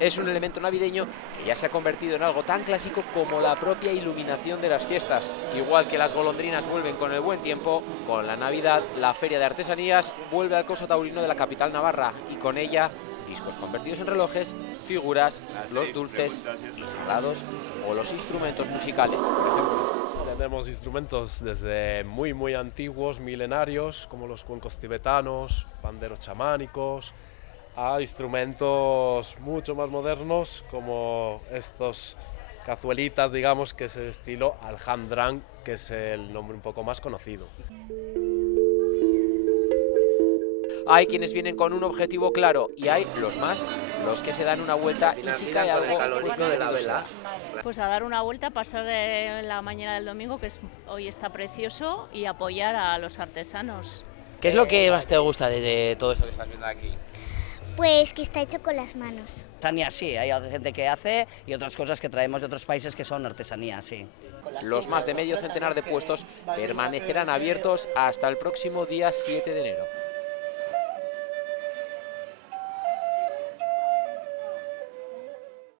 Es un elemento navideño que ya se ha convertido en algo tan clásico como la propia iluminación de las fiestas. Igual que las golondrinas vuelven con el buen tiempo, con la Navidad, la Feria de Artesanías vuelve al coso taurino de la capital navarra y con ella discos convertidos en relojes, figuras, los dulces y salados o los instrumentos musicales, por ejemplo. Tenemos instrumentos desde muy antiguos, milenarios, como los cuencos tibetanos, panderos chamánicos, a instrumentos mucho más modernos, como estos cazuelitas, digamos, que es el estilo Alhandrán, que es el nombre un poco más conocido. Hay quienes vienen con un objetivo claro y hay los que se dan una vuelta y si cae algo, pues bienvenido sea. Pues a dar una vuelta, pasar la mañana del domingo, que hoy está precioso, y apoyar a los artesanos. ¿Qué es lo que más te gusta de todo eso que estás viendo aquí? Pues que está hecho con las manos. Artesanía sí, hay gente que hace y otras cosas que traemos de otros países que son artesanía, sí. Los más de medio centenar de puestos permanecerán abiertos hasta el próximo día 7 de enero.